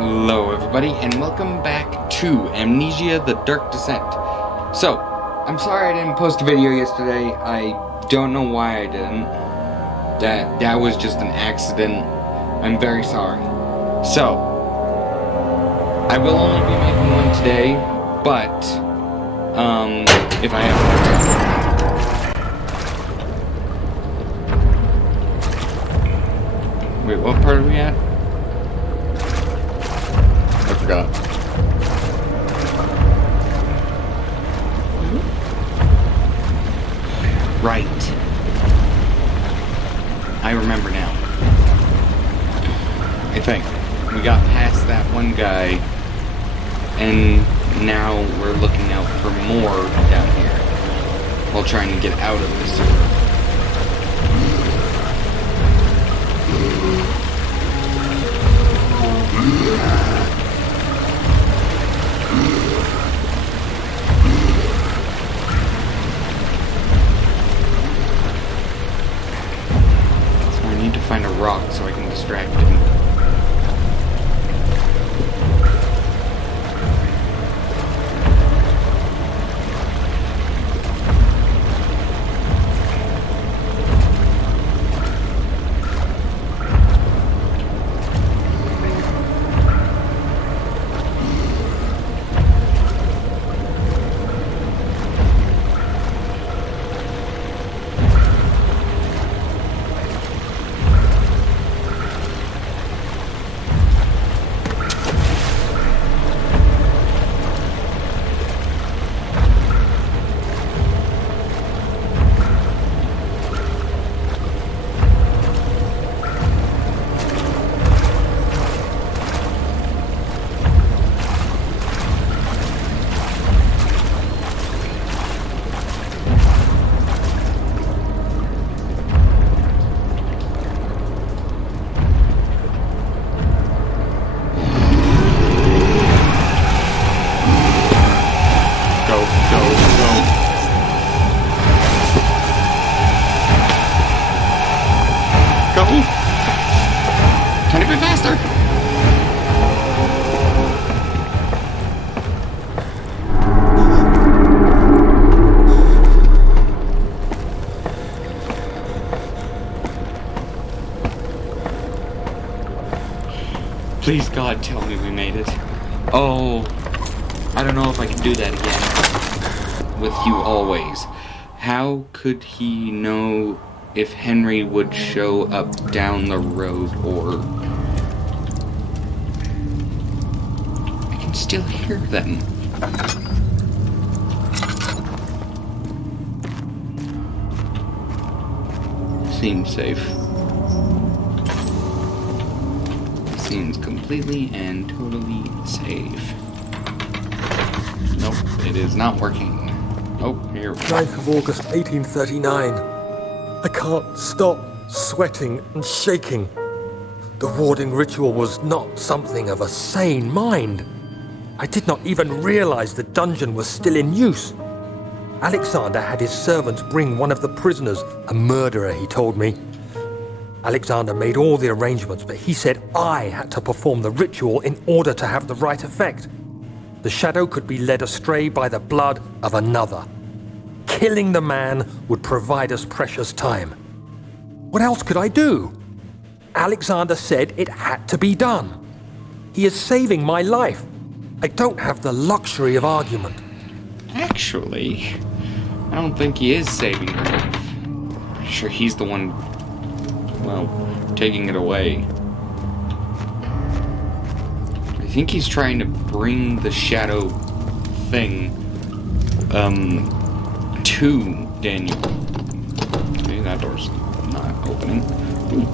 Hello everybody, and welcome back to Amnesia the Dark Descent. So, I'm sorry I didn't post a video yesterday. I don't know why I didn't. That was just an accident. I'm very sorry. So, I will only be making one today, but, if I have... Wait, what part are we at? I forgot. Right. I remember now. I think. We got past that one guy, and now we're looking out for more down here, while trying to get out of the sewer. So I need to find a rock so I can distract him. Trying to go faster! Please, God, tell me we made it. Oh, I don't know if I can do that again. With you always. How could he know if Henry would show up down the road, or... I can still hear them. Seems safe. Seems completely and totally safe. Nope, it is not working. Oh, here we go. 9th of August, 1839. I can't stop sweating and shaking. The warding ritual was not something of a sane mind. I did not even realize the dungeon was still in use. Alexander had his servants bring one of the prisoners, a murderer, he told me. Alexander made all the arrangements, but he said I had to perform the ritual in order to have the right effect. The shadow could be led astray by the blood of another. Killing the man would provide us precious time. What else could I do? Alexander said it had to be done. He is saving my life. I don't have the luxury of argument. Actually, I don't think he is saving her life. Pretty sure he's the one, well, taking it away. I think he's trying to bring the shadow thing, to Daniel. Okay, that door's not opening. Ooh.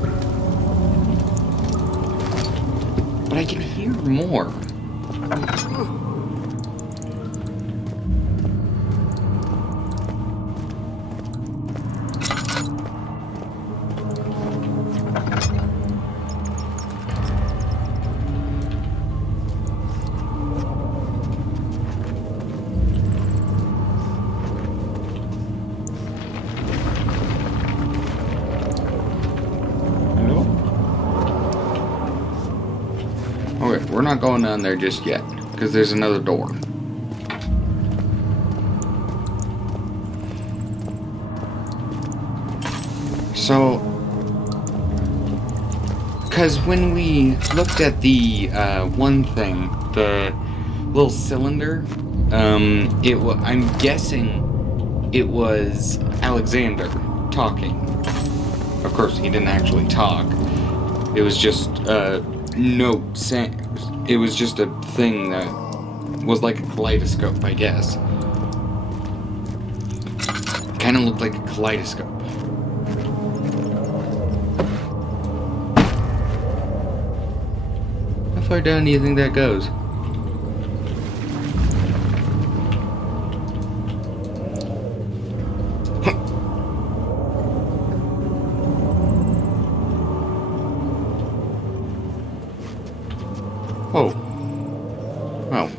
But I can hear more. Okay, we're not going down there just yet, because there's another door. So, because when we looked at the one thing, the little cylinder, I'm guessing it was Alexander talking. Of course, he didn't actually talk. It was just it was just a thing that was like a kaleidoscope, I guess. Kind of looked like a kaleidoscope. How far down do you think that goes? Oh. Oh.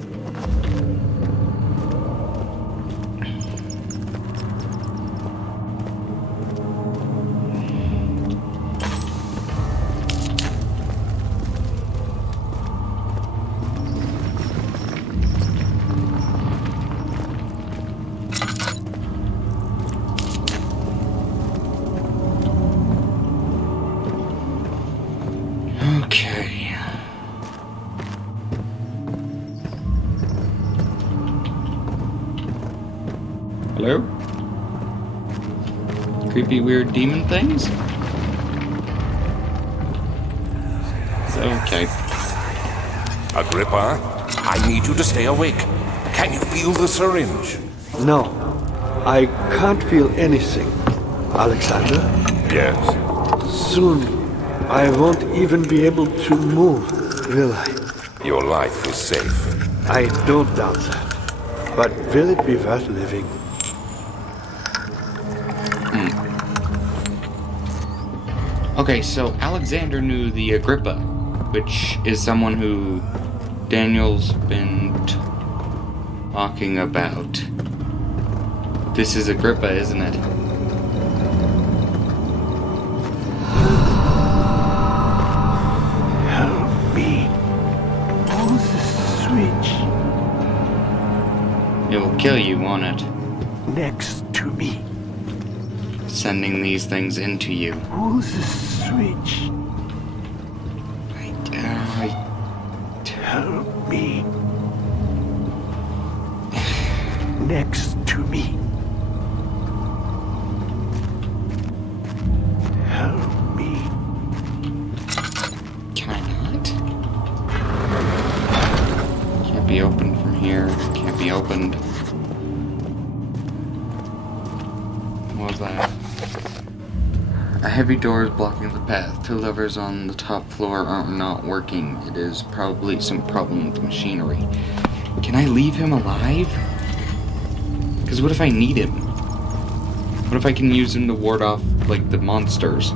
Okay. Hello? Creepy, weird demon things? Okay. Agrippa, I need you to stay awake. Can you feel the syringe? No, I can't feel anything. Alexander, Yes. soon I won't even be able to move, will I? Your life is safe. I don't doubt that. But will it be worth living? Okay, so Alexander knew the Agrippa, which is someone who Daniel's been talking about. This is Agrippa, isn't it? Help me. Pull the switch It will kill you, won't it? next to me. Sending these things into you. Pull the switch. Help me. Next to me. Help me. Can I not? Can't be opened from here. Can't be opened. What was that? A heavy door is blocking the path. Two levers on the top floor are not working. It is probably some problem with the machinery. Can I leave him alive? Because what if I need him? What if I can use him to ward off, like, the monsters?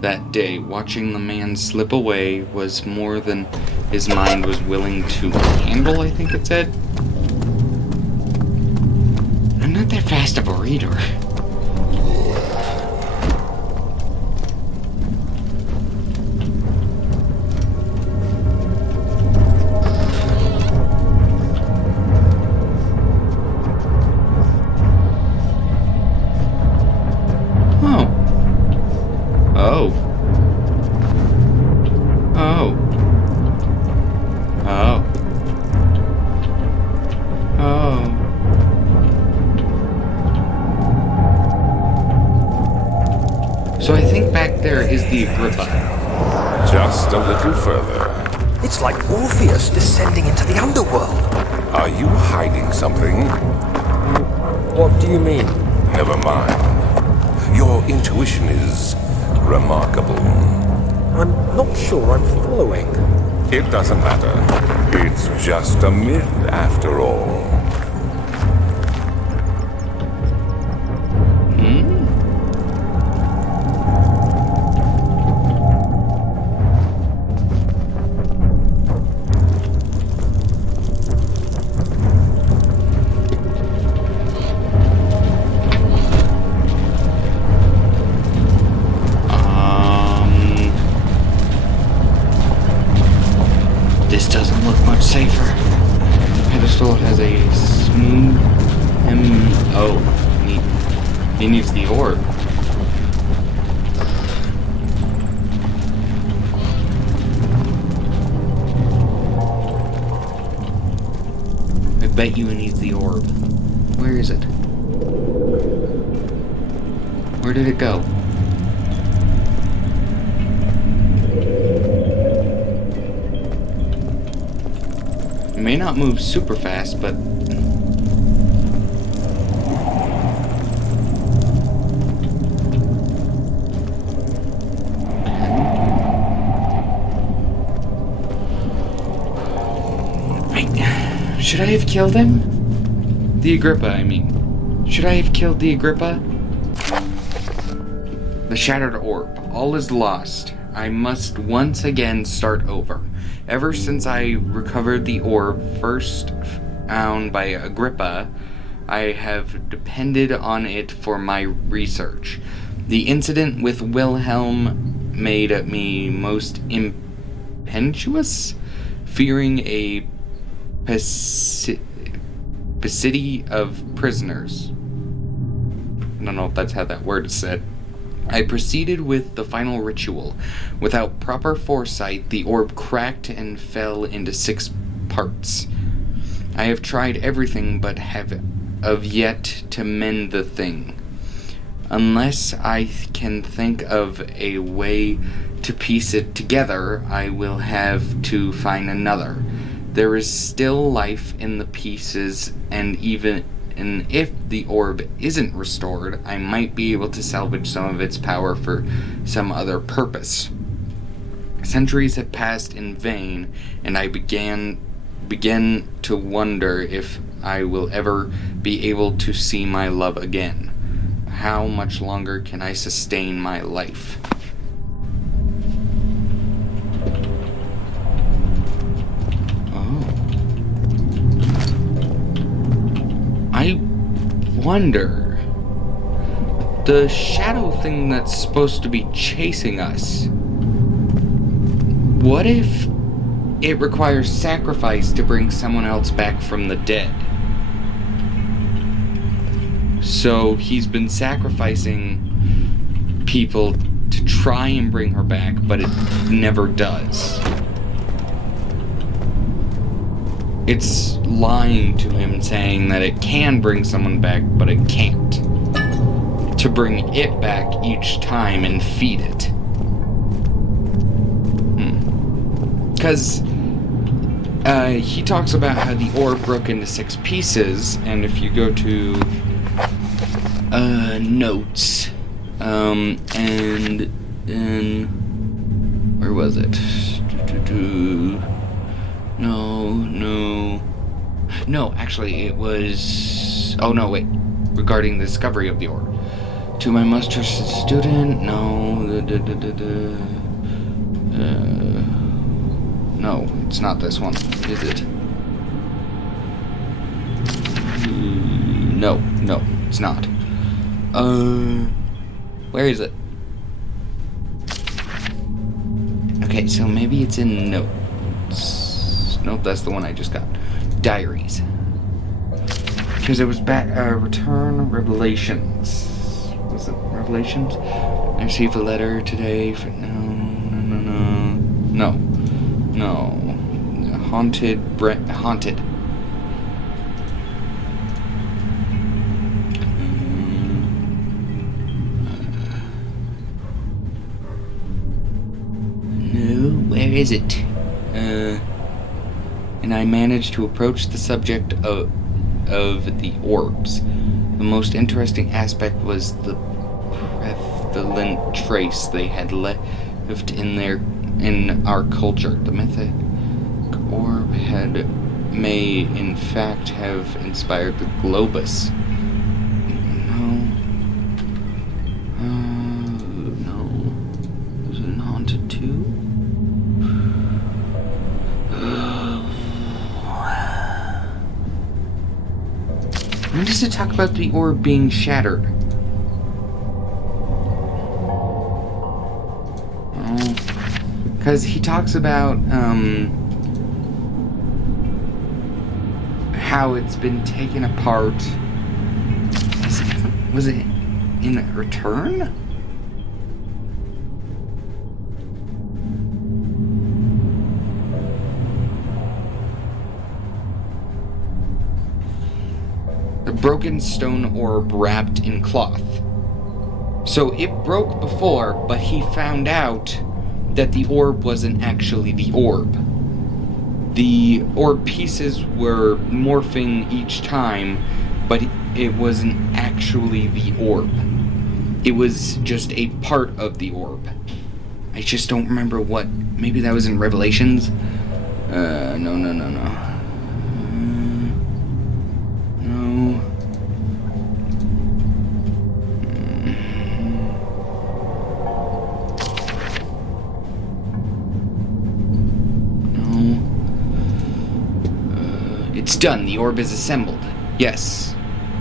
That day, watching the man slip away was more than his mind was willing to handle, I think it said. I'm not that fast of a reader. Oh. Oh. Oh. Oh. So I think back there is the Agrippa. Just a little further. It's like Orpheus descending into the underworld. Are you hiding something? What do you mean? Never mind. Your intuition is remarkable. I'm not sure I'm following. It doesn't matter. It's just a myth after all. the orb. I bet you he needs the orb. Where is it? Where did it go? It may not move super fast, but... Should I have killed him? The Agrippa, I mean. Should I have killed the Agrippa? The shattered orb. All is lost. I must once again start over. Ever since I recovered the orb first found by Agrippa, I have depended on it for my research. The incident with Wilhelm made me most impetuous, fearing a city of prisoners. I don't know if that's how that word is said. I proceeded with the final ritual. Without proper foresight, the orb cracked and fell into 6 parts. I have tried everything but have yet to mend the thing. Unless I can think of a way to piece it together, I will have to find another. There is still life in the pieces, and even if the orb isn't restored, I might be able to salvage some of its power for some other purpose. Centuries have passed in vain, and I begin to wonder if I will ever be able to see my love again. How much longer can I sustain my life? I wonder, the shadow thing that's supposed to be chasing us, what if it requires sacrifice to bring someone else back from the dead? So he's been sacrificing people to try and bring her back, but it never does. It's lying to him, saying that it can bring someone back, but it can't. To bring it back each time and feed it. Because he talks about how the orb broke into 6 pieces, and if you go to notes, and then where was it? No, actually, it was... Oh, no, wait. Regarding the discovery of the orb. To my most trusted student, no. No, it's not this one, is it? No, it's not. Where is it? Okay, so maybe it's in notes. Nope, that's the one I just got. Diaries. Because it was Return Revelations. Was it Revelations? I received a letter today for... No. Haunted. No, where is it? And I managed to approach the subject of the orbs. The most interesting aspect was the prevalent trace they had left in our culture. The mythic orb may in fact have inspired the globus. No. Was it haunted too? When does it talk about the orb being shattered? Because he talks about how it's been taken apart. Was it in return? The broken stone orb wrapped in cloth. So it broke before, but he found out that the orb wasn't actually the orb. The orb pieces were morphing each time, but it wasn't actually the orb. It was just a part of the orb. I just don't remember what. Maybe that was in Revelations? No. No. It's done. The orb is assembled. Yes.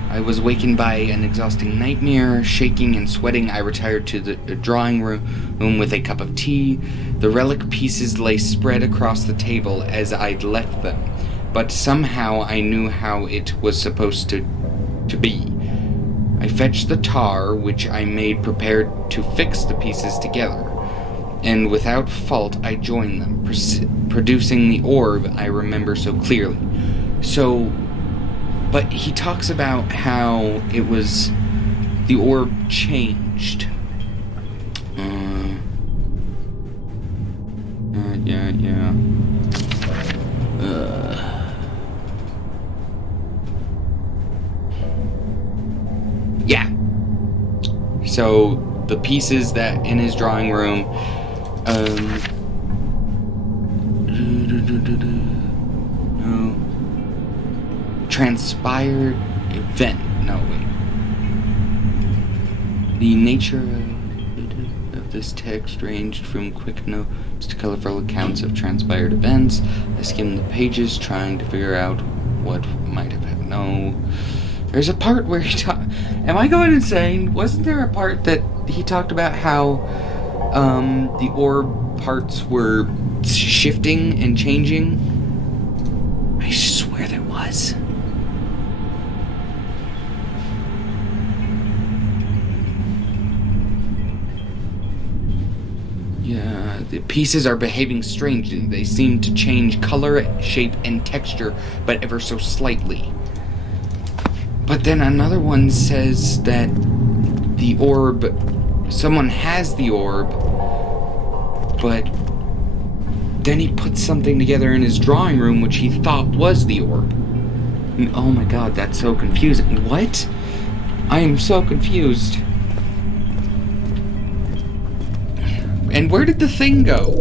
I was wakened by an exhausting nightmare. Shaking and sweating, I retired to the drawing room with a cup of tea. The relic pieces lay spread across the table as I'd left them, but somehow I knew how it was supposed to be. I fetched the tar, which I made prepared to fix the pieces together, and without fault I joined them, producing the orb I remember so clearly. But he talks about how it was, the orb changed. Yeah. So, the pieces that in his drawing room, transpired event. No, wait. The nature of this text ranged from quick notes to colorful accounts of transpired events. I skimmed the pages trying to figure out what might have happened. No. There's a part where he talked... Am I going insane? Wasn't there a part that he talked about how the orb parts were shifting and changing? I swear there was. Yeah, the pieces are behaving strangely. They seem to change color, shape, and texture, but ever so slightly. But then another one says that the orb, someone has the orb, but then he puts something together in his drawing room which he thought was the orb. And oh my god, that's so confusing. What? I am so confused. And where did the thing go?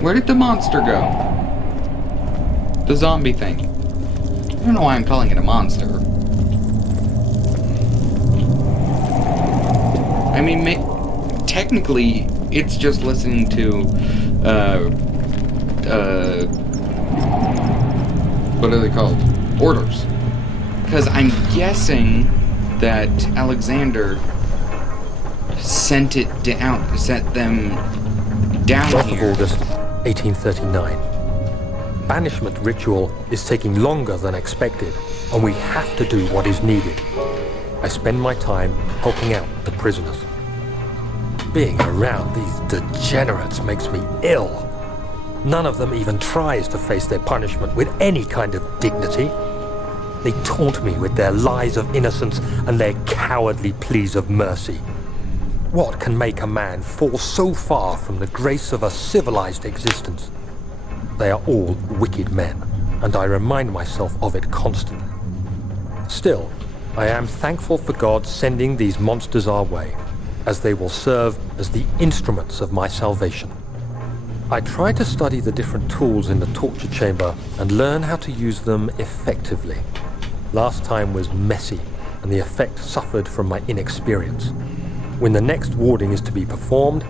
Where did the monster go? The zombie thing. I don't know why I'm calling it a monster. I mean, technically, it's just listening to, what are they called? Orders. Because I'm guessing that Alexander sent them down 12th here. of August, 1839. Banishment ritual is taking longer than expected, and we have to do what is needed. I spend my time helping out the prisoners. Being around these degenerates makes me ill. None of them even tries to face their punishment with any kind of dignity. They taunt me with their lies of innocence and their cowardly pleas of mercy. What can make a man fall so far from the grace of a civilized existence? They are all wicked men, and I remind myself of it constantly. Still, I am thankful for God sending these monsters our way, as they will serve as the instruments of my salvation. I try to study the different tools in the torture chamber and learn how to use them effectively. Last time was messy, and the effect suffered from my inexperience. When the next warding is to be performed,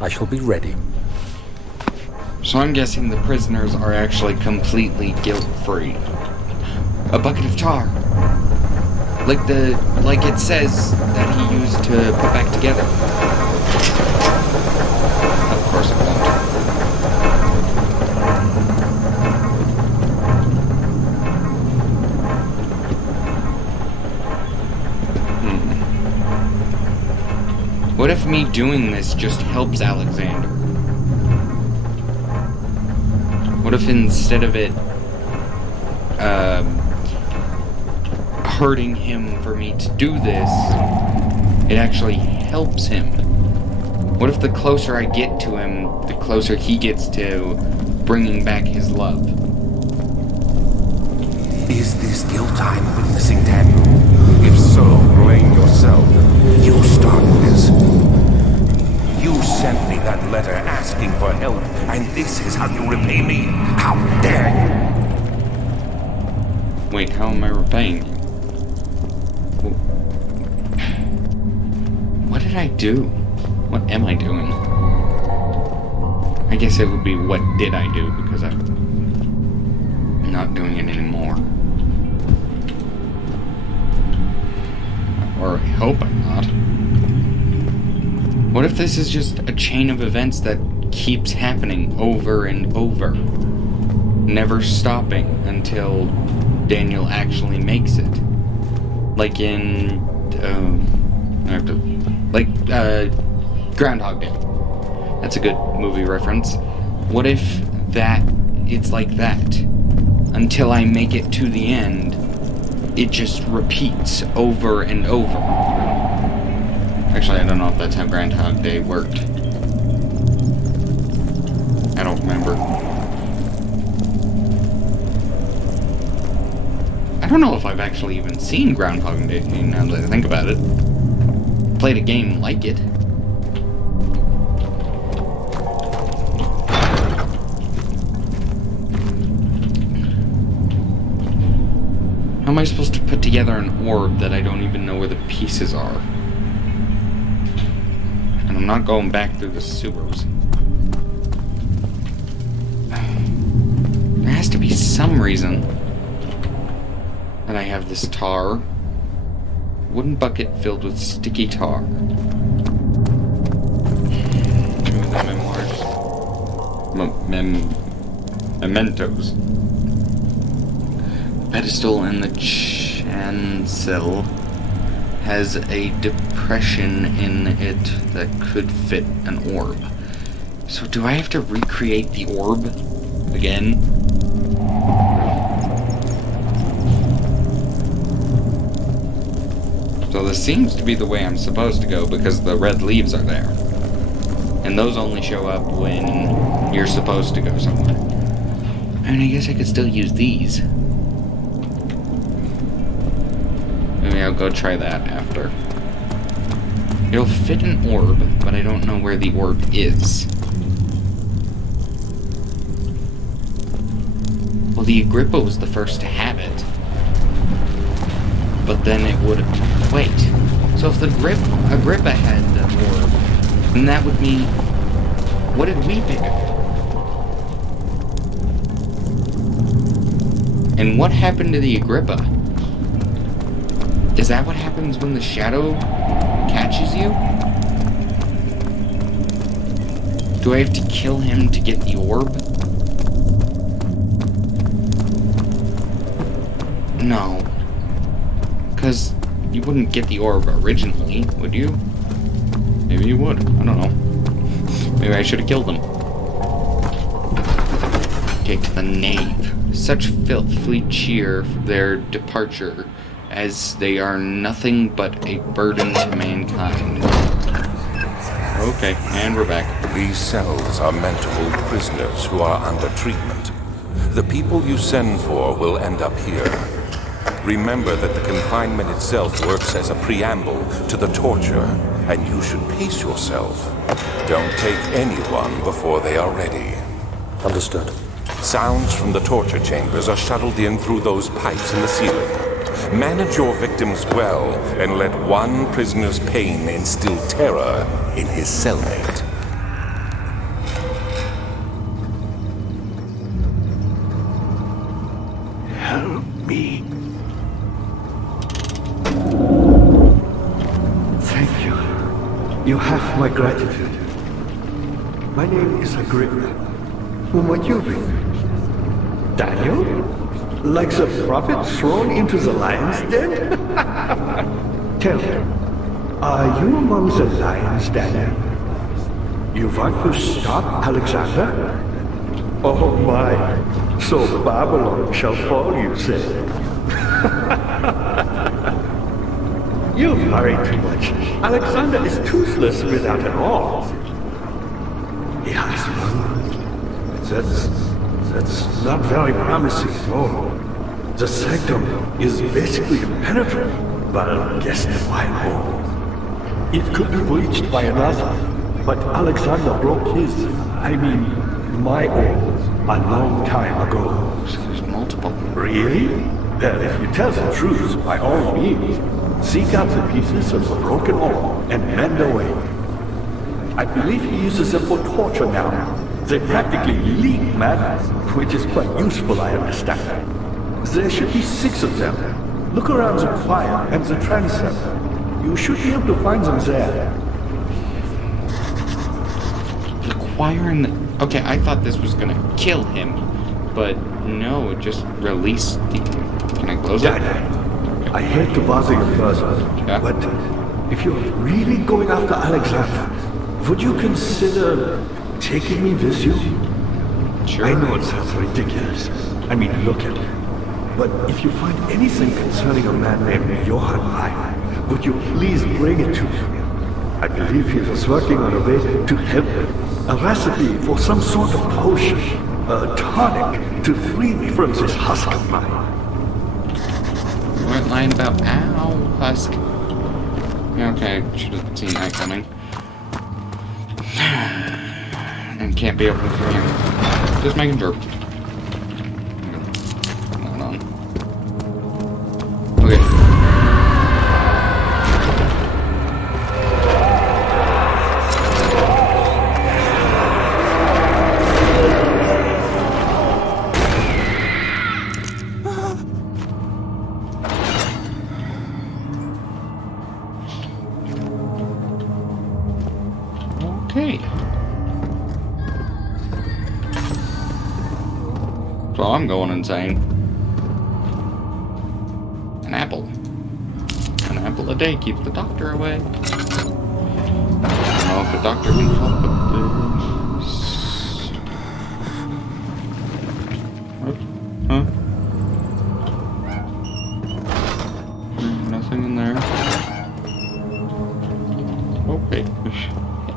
I shall be ready. So I'm guessing the prisoners are actually completely guilt-free. A bucket of tar. Like it says that he used to put back together. Of course it won't. What if me doing this just helps Alexander? What if instead of it hurting him for me to do this, it actually helps him? What if the closer I get to him, the closer he gets to bringing back his love? Is this still time witnessing, Daniel? If so, blame yourself. You started this. You sent me that letter asking for help, and this is how you repay me? How dare you! Wait, how am I repaying you? What did I do? What am I doing? I guess it would be what did I do, because I'm not doing it anymore. Or I hope I'm not. What if this is just a chain of events that keeps happening over and over, never stopping until Daniel actually makes it? Like in, Groundhog Day. That's a good movie reference. What if it's like that? Until I make it to the end, it just repeats over and over. Actually, I don't know if that's how Groundhog Day worked. I don't remember. I don't know if I've actually even seen Groundhog Day, now that I think about it. Played a game like it. How am I supposed to put together an orb that I don't even know where the pieces are? And I'm not going back through the sewers. There has to be some reason that I have this tar. Wooden bucket filled with sticky tar. Give me the memoirs. Mementos. Pedestal in the chancel has a depression in it that could fit an orb. So do I have to recreate the orb again? So this seems to be the way I'm supposed to go because the red leaves are there. And those only show up when you're supposed to go somewhere. I mean, I guess I could still use these. Maybe I'll go try that after. It'll fit an orb, but I don't know where the orb is. Well, the Agrippa was the first to have it. But then it would... Wait. So if the Agrippa had the orb, then that would mean... What did we pick up? And what happened to the Agrippa? Is that what happens when the shadow catches you? Do I have to kill him to get the orb? No. Because you wouldn't get the orb originally, would you? Maybe you would. I don't know. Maybe I should have killed him. Take to the nave. Such filthy cheer for their departure, as they are nothing but a burden to mankind. Okay, and we're back. These cells are meant to hold prisoners who are under treatment. The people you send for will end up here. Remember that the confinement itself works as a preamble to the torture, and you should pace yourself. Don't take anyone before they are ready. Understood. Sounds from the torture chambers are shuttled in through those pipes in the ceiling. Manage your victims well, and let one prisoner's pain instill terror in his cellmate. Help me. Thank you. You have my gratitude. My name is Agrippa. Who might you be? Daniel? Like the prophet thrown into the lion's den? Tell me, Are you among the lions, Daniel? You want to stop Alexander? Oh my, so Babylon shall fall, you say? You worry too much. Alexander is toothless without an all. He has one. That's not very promising at all. The sanctum is basically impenetrable, but guess the wide hole. It could be breached by another, but Alexander broke his, my own, a long time ago. So there's multiple. Really? Well, if you tell the truth, by all means, seek out the pieces of the broken oar and mend away. I believe he uses them for torture now. They practically leak madness, which is quite useful, I understand. There should be 6 of them. Look around the choir and the transept. You should be able to find them there. The choir and the... Okay, I thought this was gonna kill him, but no, it just released the... Can I close it? I hate to bother you further, Yeah. but if you're really going after Alexander, would you consider taking me with you? Sure. I know it sounds ridiculous. Look at it. But if you find anything concerning a man named Johann Wein, would you please bring it to me? I believe he was working on a way to help me. A recipe for some sort of potion, a tonic to free me from this husk of mine. You weren't lying about ow, husk. Okay, should have seen that coming. And can't be open for him. Just making sure. Hold on. Okay. Okay. So I'm going insane. An apple. An apple a day keeps the doctor away. I don't know if the doctor can help with this. What? Huh? Nothing in there. Okay.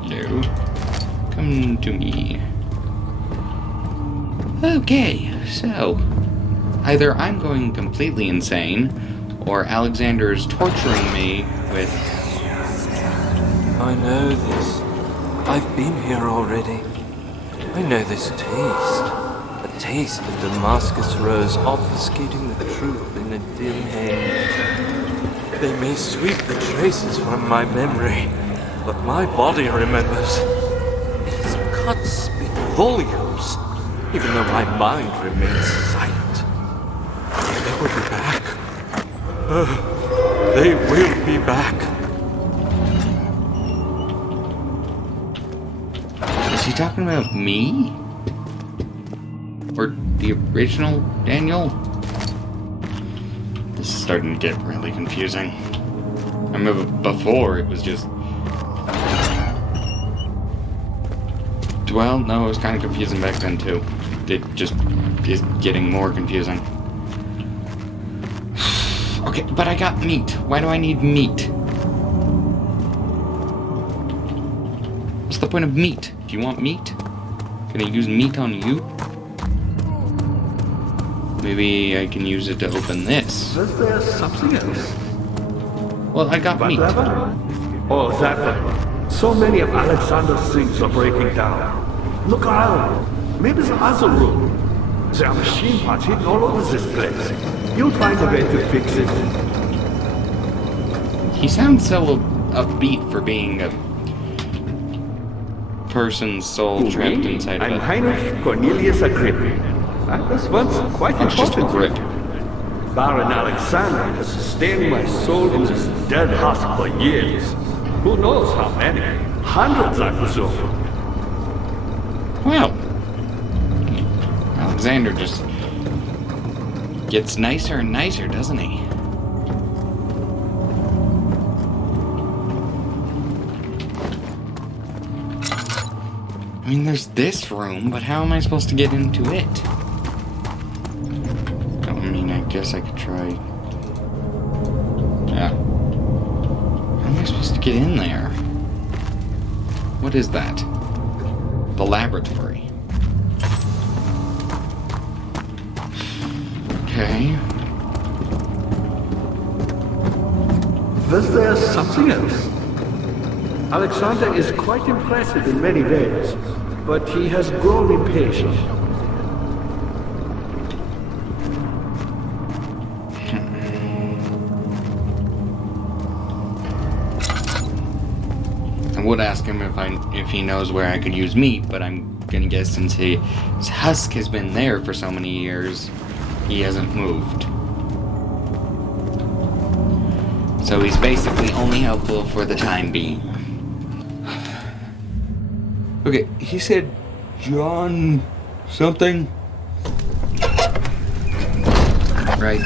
Hello. Come to me. Okay, so either I'm going completely insane, or Alexander is torturing me with... I know this. I've been here already. I know this taste. A taste of Damascus rose obfuscating the truth in a dim haze. They may sweep the traces from my memory, but my body remembers. These cuts speak volumes, even though my mind remains silent. They will be back. They will be back. Is he talking about me? Or the original Daniel? This is starting to get really confusing. I remember before it was just... Well, no, it was kind of confusing back then too. It just is getting more confusing. Okay, but I got meat. Why do I need meat? What's the point of meat? Do you want meat? Can I use meat on you? Maybe I can use it to open this. Was there something else? Well, I got meat. Oh, that one. So many of Alexander's things are breaking down. Look around. Maybe the other room. There are machine parts hidden all over this place. You'll find a way to fix it. He sounds so upbeat for being a person's soul trapped inside I'm of it. Heinrich Cornelius Agrippa. I was once quite It's just a important. grip. Baron Alexander has sustained my soul in this dead husk for years. Who knows how many? Hundreds, I presume. Well, Alexander just gets nicer and nicer, doesn't he? I mean, there's this room, but how am I supposed to get into it? I mean, I guess I could try... Yeah. How am I supposed to get in there? What is that? The laboratory. Okay. Was there something else? Alexander is quite impressive in many ways, but he has grown impatient. I would ask him if he knows where I could use meat, but I'm gonna guess since his husk has been there for so many years, he hasn't moved. So he's basically only helpful for the time being. Okay, he said John something. Right.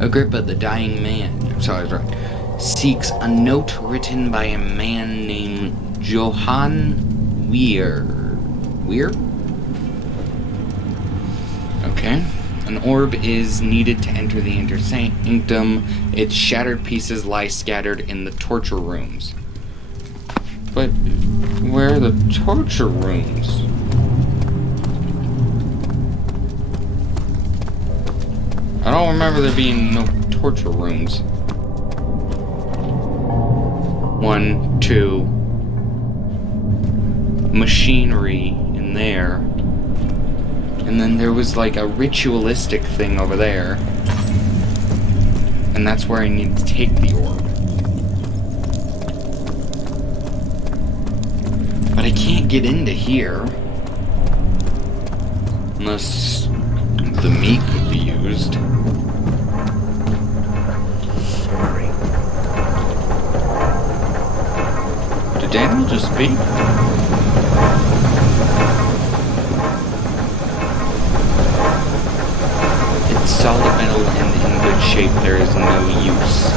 Agrippa, the dying man. Sorry, I was right. Seeks a note written by a man named Johann Weir. Weir? Okay. An orb is needed to enter the inner sanctum. Its shattered pieces lie scattered in the torture rooms. But where are the torture rooms? I don't remember there being no torture rooms. 1, 2. Machinery in there. And then there was like a ritualistic thing over there. And that's where I need to take the orb. But I can't get into here. Unless the meat could be used. Sorry. Did Daniel just speak? It's solid metal and in good shape. There is no use.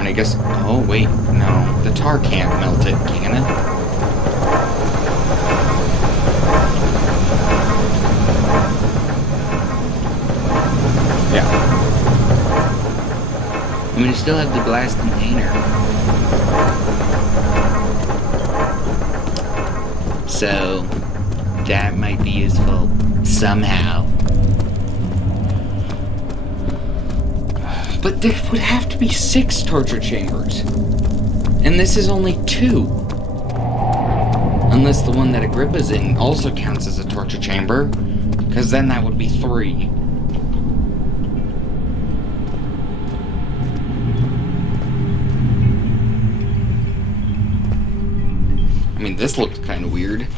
I guess... Oh, wait. No. The tar can't melt it, can it? Yeah. I mean, I still have the glass container. So, that might be useful somehow. But there would have to be 6 torture chambers. And this is only 2. Unless the one that Agrippa's in also counts as a torture chamber. Because then that would be 3. I mean, this looks kind of weird.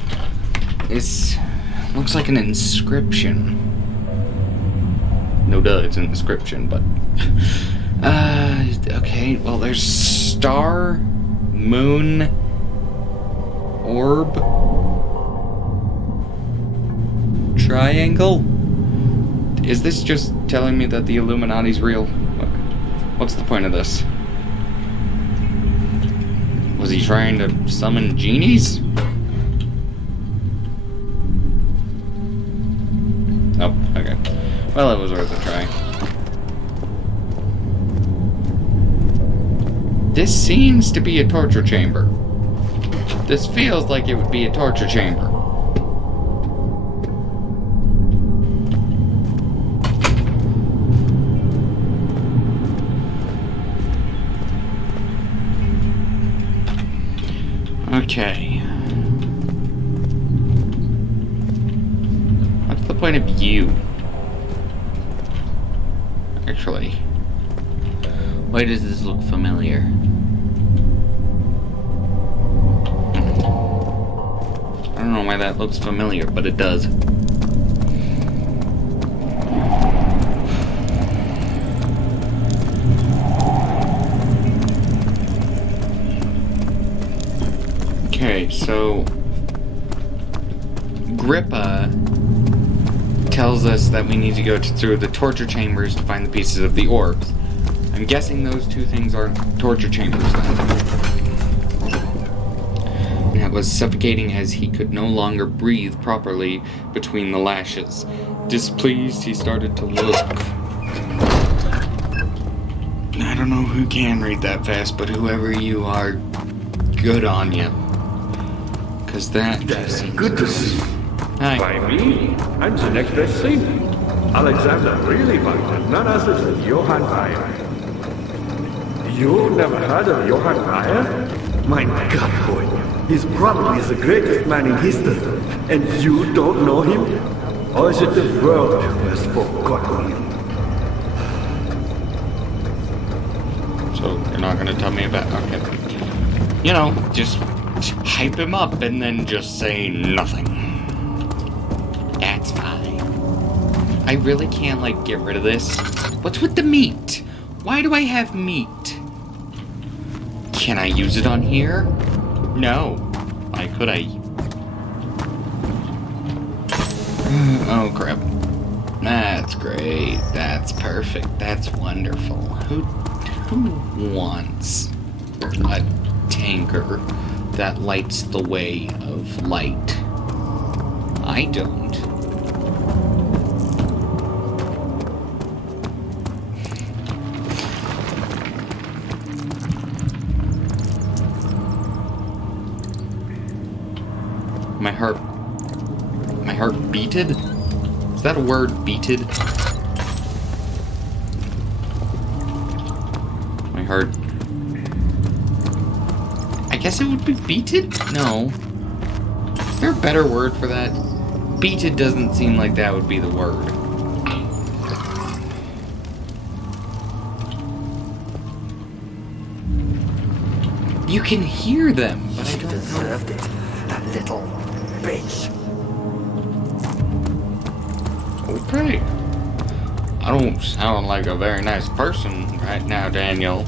This looks like an inscription. No duh, it's an inscription, but... okay, well, there's star, moon, orb, triangle. Is this just telling me that the Illuminati's real? What's the point of this? Was he trying to summon genies? Oh, okay. Well, it was worth a try. This seems to be a torture chamber. This feels like it would be a torture chamber. Okay. What's the point of you? Actually. Why does this look familiar? I don't know why that looks familiar, but it does. Okay, so Agrippa tells us that we need to go through the torture chambers to find the pieces of the orbs. I'm guessing those two things are torture chambers then. That was suffocating as he could no longer breathe properly between the lashes. Displeased, he started to look. I don't know who can read that fast, but whoever you are, good on you. Cause that That's just good to see. Hi. By me, I'm the next best thing. Alexander really wanted none other than Johann Bayer. You never heard of Johann Bayer? My God, boy. He's probably the greatest man in history. And you don't know him? Or is it the world who has forgotten him? So you're not gonna tell me about okay. You know, just hype him up and then just say nothing. That's fine. I really can't like get rid of this. What's with the meat? Why do I have meat? Can I use it on here? No. Why could I? Oh crap. That's great. That's perfect. That's wonderful. Who wants a tanker that lights the way of light? I don't. My heart beated? Is that a word, beated? My heart... I guess it would be beated? No. Is there a better word for that? Beated doesn't seem like that would be the word. You can hear them, but I don't know. Deserved it, that little bitch. Okay. I don't sound like a very nice person right now, Daniel.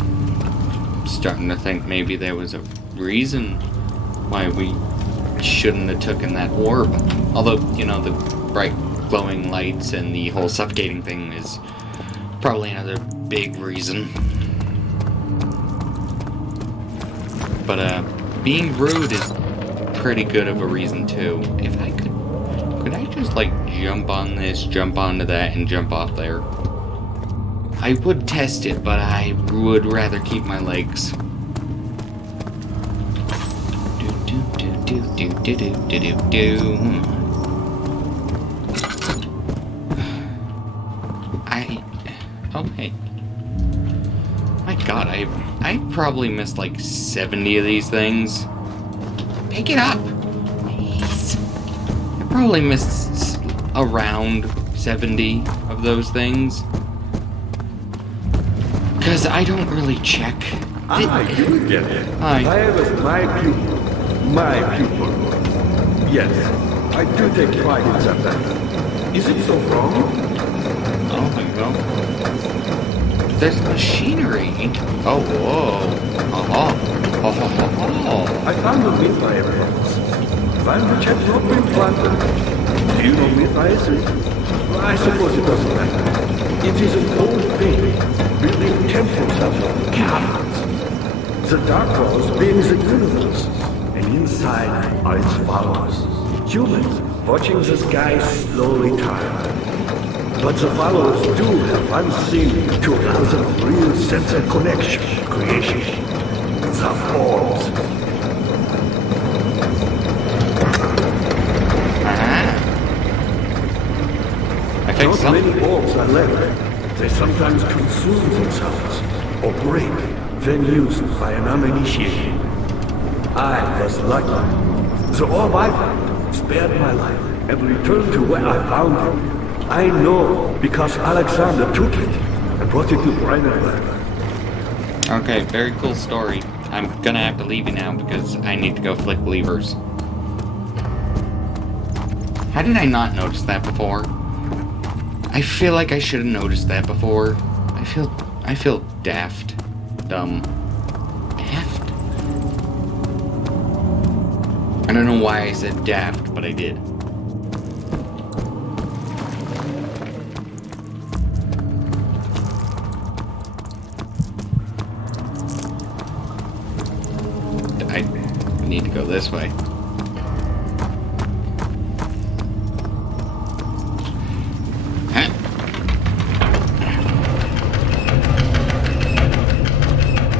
I'm starting to think maybe there was a reason why we shouldn't have taken that orb. Although, you know, the bright glowing lights and the whole suffocating thing is probably another big reason. But, being rude is pretty good of a reason, too. If I could I just, like, jump on this, jump onto that, and jump off there? I would test it, but I would rather keep my legs. Okay. My God, I probably missed like 70 of these things. Pick it up, please. I probably missed around 70 of those things. Because I don't really check. You get it. Hi. I was my pupil. My pupil. Yes, I do take pride in that. Is it so wrong? I don't think so. There's machinery. Oh, whoa. I found the Mithra evidence. One which had not been planted. Do you know Mithra is? Well, I suppose it doesn't matter. It is an old thing, building temples out of caverns. The Dark Walls being the universe, and inside are its followers. Humans watching the sky slowly turn. But the followers do have one thing to have a real sense of connection, creation. The orbs. I think Not so. many orbs are left. They sometimes consume themselves, or break, then used by an uninitiated. I was lucky. The orb I found spared my life and returned to where I found it. I know because Alexander took it and brought it to Brennenberg. Okay, very cool story. I'm gonna have to leave you now because I need to go flick levers. How did I not notice that before? I feel like I should have noticed that before. I feel daft. Dumb. Daft? I don't know why I said daft, but I did. We need to go this way. Huh?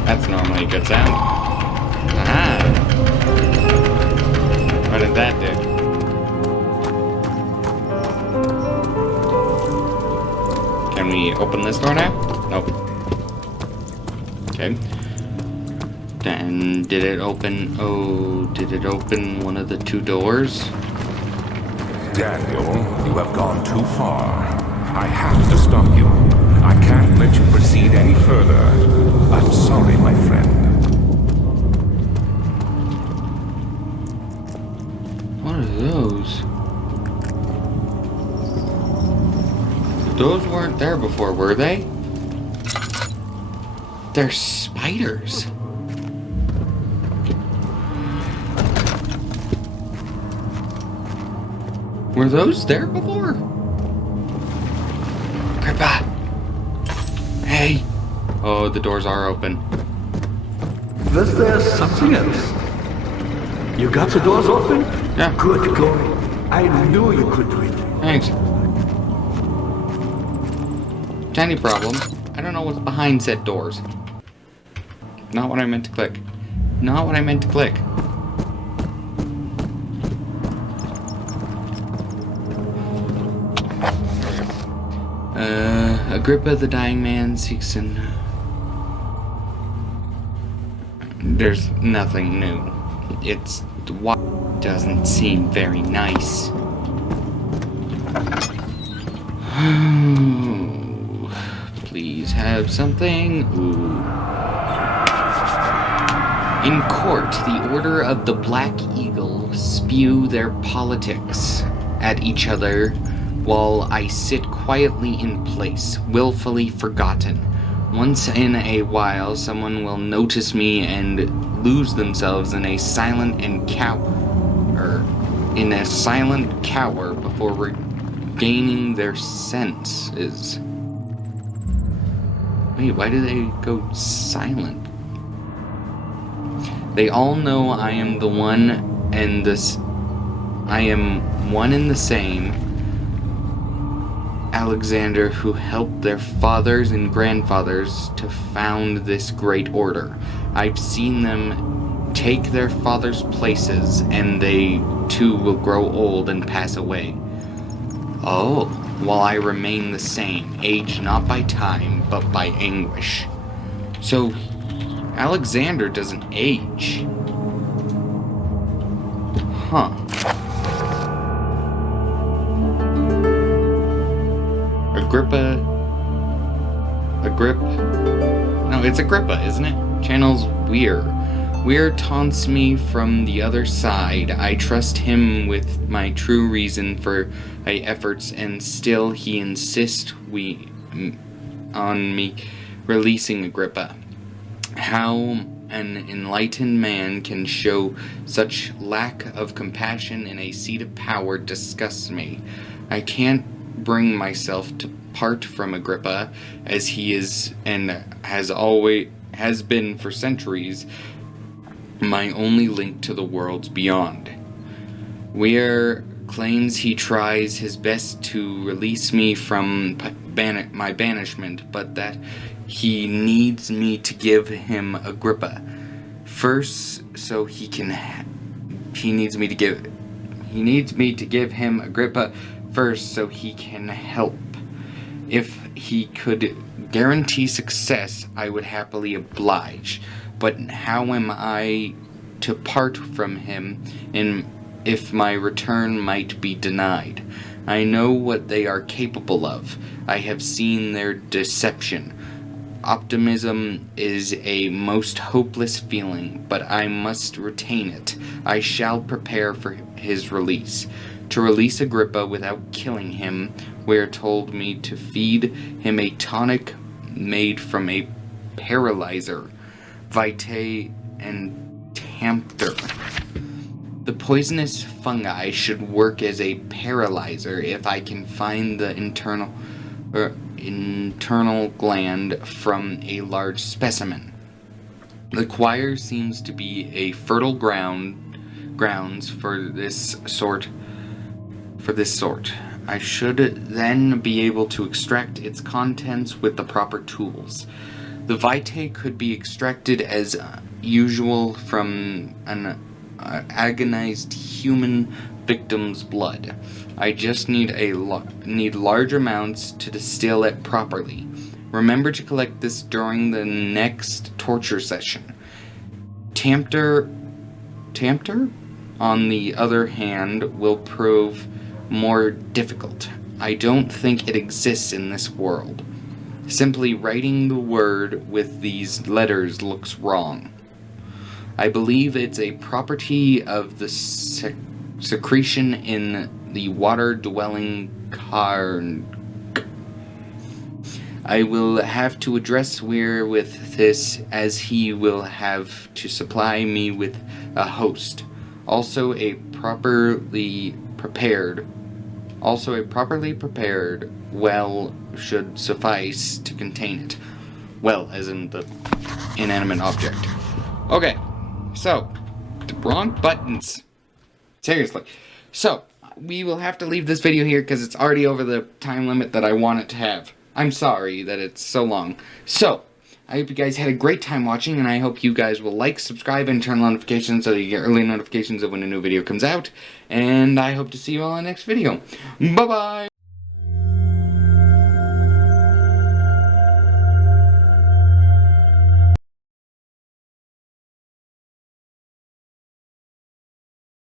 That's normally a good sound. Aha! What did that do? Can we open this door now? Nope. Okay. Then, did it open... Oh, did it open one of the two doors? Daniel, you have gone too far. I have to stop you. I can't let you proceed any further. I'm sorry, my friend. What are those? Those weren't there before, were they? They're spiders. Were those there before? Grippa! Hey! Oh, the doors are open. Was there something else? You got the doors open? Yeah. Good going. I knew you could do it. Thanks. Tiny problem. I don't know what's behind said doors. Not what I meant to click. Not what I meant to click. Agrippa the dying man seeks an... There's nothing new. It's... What doesn't seem very nice. Please have something. Ooh. In court, the Order of the Black Eagle spew their politics at each other while I sit quietly in place, willfully forgotten. Once in a while, someone will notice me and lose themselves in a silent cower before regaining their senses. Wait, why do they go silent? They all know I am the one and this. I am one and the same Alexander who helped their fathers and grandfathers to found this great order. I've seen them take their fathers' places, and they too will grow old and pass away. Oh, while I remain the same, aged not by time, but by anguish. So, Alexander doesn't age. Huh. No, it's Agrippa, isn't it? Channels Weir. Weir taunts me from the other side. I trust him with my true reason for my efforts, and still he insists on me releasing Agrippa. How an enlightened man can show such lack of compassion in a seat of power disgusts me. I can't bring myself to part from Agrippa, as he is and has been for centuries my only link to the worlds beyond. Weir claims he tries his best to release me from my banishment, but that he needs me to give him Agrippa first, so he can. He needs me to give him Agrippa first, so he can help. If he could guarantee success, I would happily oblige. But how am I to part from him, and if my return might be denied? I know what they are capable of. I have seen their deception. Optimism is a most hopeless feeling, but I must retain it. I shall prepare for his release. To release Agrippa without killing him, Weir told me to feed him a tonic made from a paralyzer, vitae and tamper. The poisonous fungi should work as a paralyzer if I can find the internal gland from a large specimen. The choir seems to be a fertile grounds for this sort. I should then be able to extract its contents with the proper tools. The vitae could be extracted as usual from an agonized human victim's blood. I just need large amounts to distill it properly. Remember to collect this during the next torture session. Tamter, on the other hand, will prove more difficult. I don't think it exists in this world. Simply writing the word with these letters looks wrong. I believe it's a property of the secretion in the water-dwelling carn. I will have to address Weir with this, as he will have to supply me with a host. Also a properly prepared well should suffice to contain it. Well, as in the inanimate object. Okay, so, the wrong buttons. Seriously. So, we will have to leave this video here because it's already over the time limit that I want it to have. I'm sorry that it's so long. So, I hope you guys had a great time watching, and I hope you guys will like, subscribe, and turn on notifications so you get early notifications of when a new video comes out. And I hope to see you all in the next video. Bye-bye!